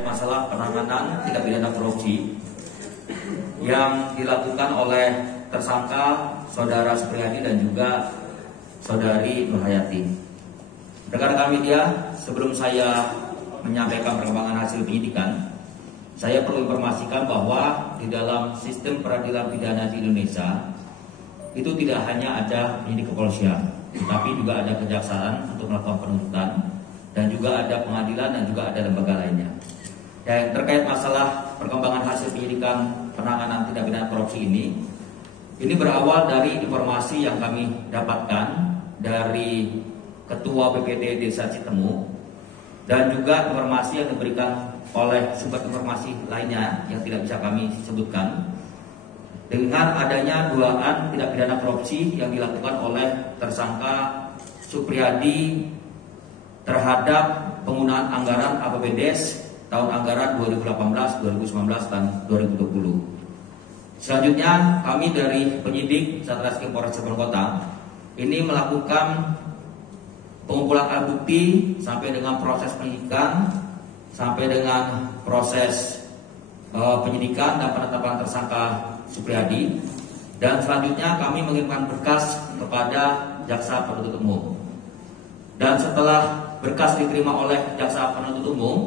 terkait masalah penanganan tindak pidana korupsi yang dilakukan oleh tersangka Saudara Supriyadi dan juga Saudari Nurhayati. Rekan-rekan media, sebelum saya menyampaikan perkembangan hasil penyidikan, saya perlu informasikan bahwa di dalam sistem peradilan pidana di Indonesia itu tidak hanya ada penyidik kepolisian, tetapi juga ada kejaksaan untuk melakukan penuntutan, dan juga ada pengadilan dan juga ada lembaga lainnya. Dan terkait masalah perkembangan hasil penyidikan penanganan tindak pidana korupsi ini berawal dari informasi yang kami dapatkan dari Ketua BPD Desa Citemu dan juga informasi yang diberikan oleh sumber informasi lainnya yang tidak bisa kami sebutkan dengan adanya dugaan tindak pidana korupsi yang dilakukan oleh tersangka Supriyadi terhadap penggunaan anggaran APBDes tahun anggaran 2018, 2019, dan 2020. Selanjutnya kami dari penyidik Satreskrim Polres Cirebon Kota ini melakukan pengumpulan alat bukti sampai dengan proses penyidikan, sampai dengan proses penyidikan dan penetapan tersangka Supriyadi, dan selanjutnya kami mengirimkan berkas kepada jaksa penuntut umum. Dan setelah berkas diterima oleh jaksa penuntut umum,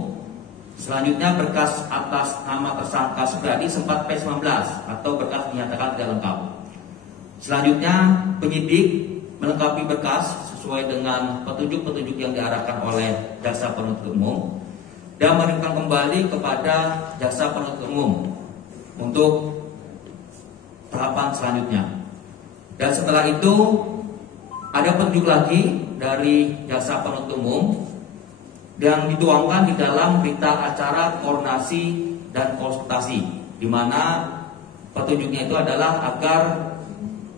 selanjutnya berkas atas nama tersangka Supriyadi sempat P19 atau berkas dinyatakan tidak lengkap. Selanjutnya penyidik melengkapi berkas sesuai dengan petunjuk-petunjuk yang diarahkan oleh jaksa penuntut umum dan mengirimkan kembali kepada jaksa penuntut umum untuk tahapan selanjutnya. Dan setelah itu ada petunjuk lagi dari jaksa penuntut umum yang dituangkan di dalam berita acara koordinasi dan konsultasi, di mana petunjuknya itu adalah agar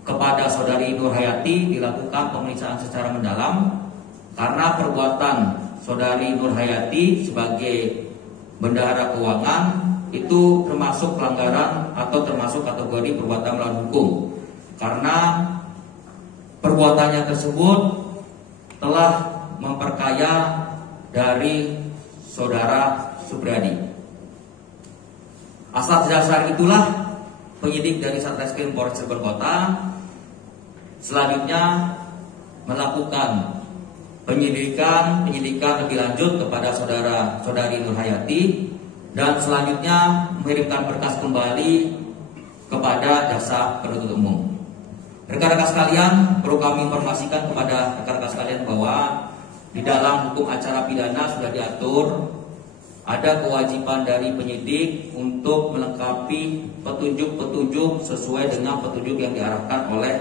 kepada Saudari Nurhayati dilakukan pemeriksaan secara mendalam karena perbuatan Saudari Nurhayati sebagai bendahara keuangan itu termasuk pelanggaran atau termasuk kategori perbuatan melawan hukum, karena perbuatannya tersebut telah memperkaya dari Saudara Supriyadi. Atas dasar itulah penyidik dari Satreskrim Polres Cirebon Kota selanjutnya melakukan penyidikan lebih lanjut kepada Saudari Nurhayati dan selanjutnya mengirimkan berkas kembali kepada jaksa penuntut umum. Rekan-rekan sekalian, perlu kami informasikan kepada rekan-rekan sekalian bahwa di dalam hukum acara pidana sudah diatur ada kewajiban dari penyidik untuk melengkapi petunjuk-petunjuk sesuai dengan petunjuk yang diarahkan oleh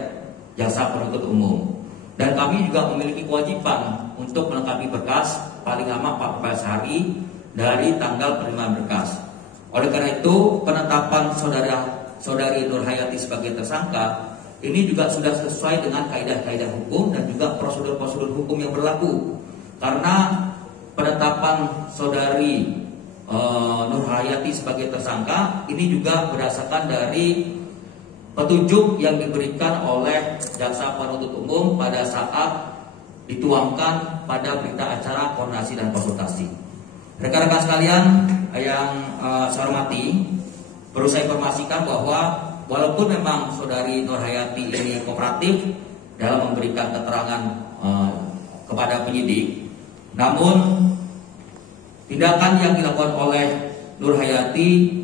jaksa penuntut umum. Dan kami juga memiliki kewajiban untuk melengkapi berkas paling lama 14 hari dari tanggal penerimaan berkas. Oleh karena itu, penetapan Saudari Nurhayati sebagai tersangka ini juga sudah sesuai dengan kaidah-kaidah hukum dan juga prosedur-prosedur hukum yang berlaku. Karena penetapan Saudari Nurhayati sebagai tersangka ini juga berdasarkan dari petunjuk yang diberikan oleh jaksa penuntut umum pada saat dituangkan pada berita acara koordinasi dan konsultasi. Rekan-rekan sekalian yang saya hormati, perlu saya informasikan bahwa walaupun memang Saudari Nurhayati ini kooperatif dalam memberikan keterangan kepada penyidik, namun tindakan yang dilakukan oleh Nurhayati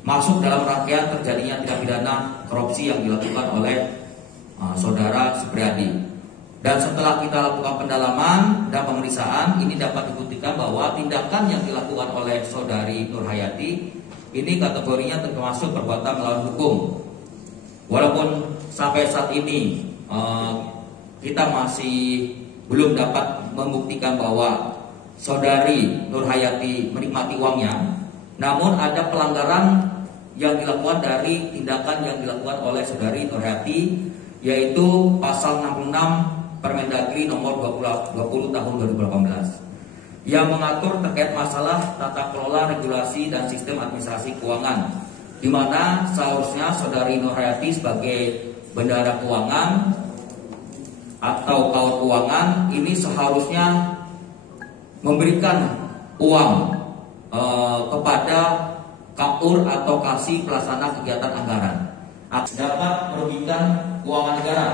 masuk dalam rangkaian terjadinya tindak pidana korupsi yang dilakukan oleh Saudara Supriyadi. Dan setelah kita lakukan pendalaman dan pemeriksaan, ini dapat dibuktikan bahwa tindakan yang dilakukan oleh Saudari Nurhayati ini kategorinya termasuk perbuatan melawan hukum. Walaupun sampai saat ini kita masih belum dapat membuktikan bahwa Saudari Nurhayati menikmati uangnya, namun ada pelanggaran yang dilakukan dari tindakan yang dilakukan oleh Saudari Nurhayati, yaitu pasal 66 Permendagri nomor 20 tahun 2018 yang mengatur terkait masalah tata kelola, regulasi, dan sistem administrasi keuangan, di mana seharusnya Saudari Nurhayati sebagai bendahara keuangan atau kawat keuangan ini seharusnya memberikan uang kepada KAUR atau Kasih Pelaksana Kegiatan Anggaran dapat merugikan keuangan negara,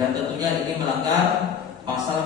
dan tentunya ini melanggar pasal